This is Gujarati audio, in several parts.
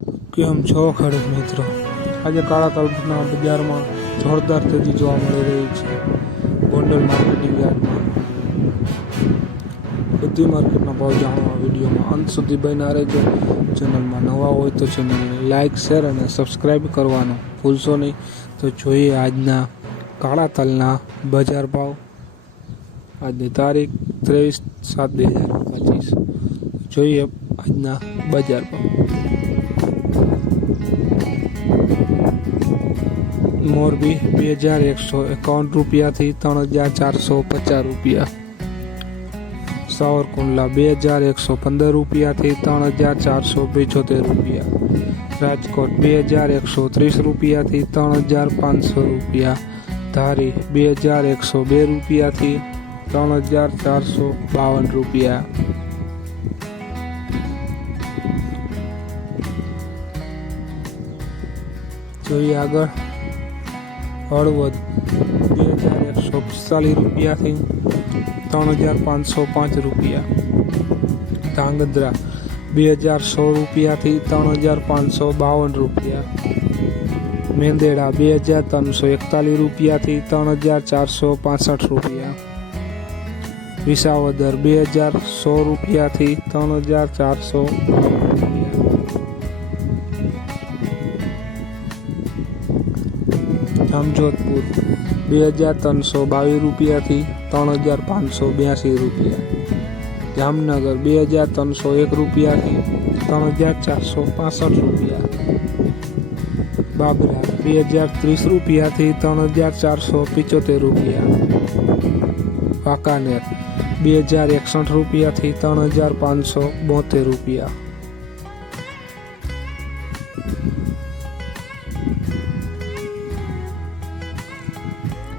કેમ છો ખેડૂત મિત્રો? આજે કાળા તલના બજારમાં જોરદાર તેજી જોવા મળી રહી છે. ગોંડલ માર્કેટિંગ યાર્ડમાં બધી માર્કેટના ભાવ જાણવા વિડીયોમાં અંત સુધી બન્યા રહેજો. ચેનલમાં નવા હોય તો ચેનલને લાઇક, શેર અને સબસ્ક્રાઈબ કરવાનું ભૂલશો નહીં. તો જોઈએ આજના કાળા તલના બજાર ભાવ. આજની તારીખ 23/7/2025. જોઈએ આજના બજાર ભાવ. મોરબી 2151 રૂપિયાથી 3450 રૂપિયા. સાવરકુંડલા 2115 રૂપિયાથી 3475 રૂપિયા. રાજકોટ 2130 રૂપિયાથી 3500 રૂપિયા. ધારી 2102 રૂપિયાથી 3452 રૂપિયા. જોઈએ આગળ. હળવદ 2145 રૂપિયાથી 3505 રૂપિયા. ધાંગધ્રા 2100 રૂપિયાથી 3552 રૂપિયા. મેંદેડા 2341 રૂપિયાથી 3465 રૂપિયા. વિસાવદર 2100 રૂપિયાથી 3400 રૂપિયા. જામજોધપુર 2322 રૂપિયાથી 3582 રૂપિયા. જામનગર 2301 રૂપિયાથી 3465 રૂપિયા. બાબરા 2030 રૂપિયાથી 3475 રૂપિયા. વાંકાનેર 2061 રૂપિયાથી 3572 રૂપિયા.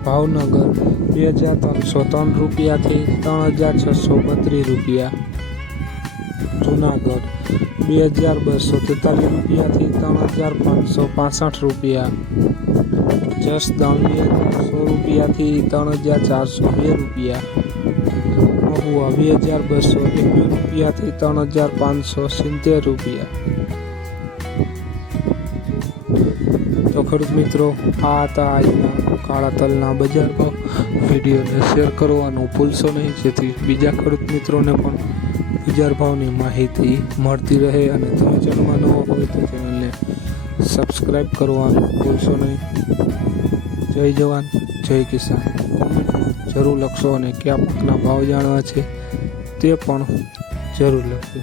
ભાવનગર 2303 રૂપિયાથી 3632 રૂપિયા. જુનાગઢ 2243 રૂપિયાથી 3565 રૂપિયા. જસદણ 2100 રૂપિયાથી 3402 રૂપિયા. મહુવા 2221 રૂપિયાથી 3570 રૂપિયા. તો ખેડૂત મિત્રો, આ હતા આજના કાળા તલના બજાર ભાવ. વિડીયોને શેર કરવાનું ભૂલશો નહીં, જેથી બીજા ખેડૂત મિત્રોને પણ બજાર ભાવની માહિતી મળતી રહે. અને તમે ચેનલમાં નવા હોય તો ચેનલને સબસ્ક્રાઈબ કરવાનું ભૂલશો નહીં. જય જવાન, જય કિસાન. કોમેન્ટમાં જરૂર લખશો અને કયા પાકના ભાવ જાણવા છે તે પણ જરૂર લખજો.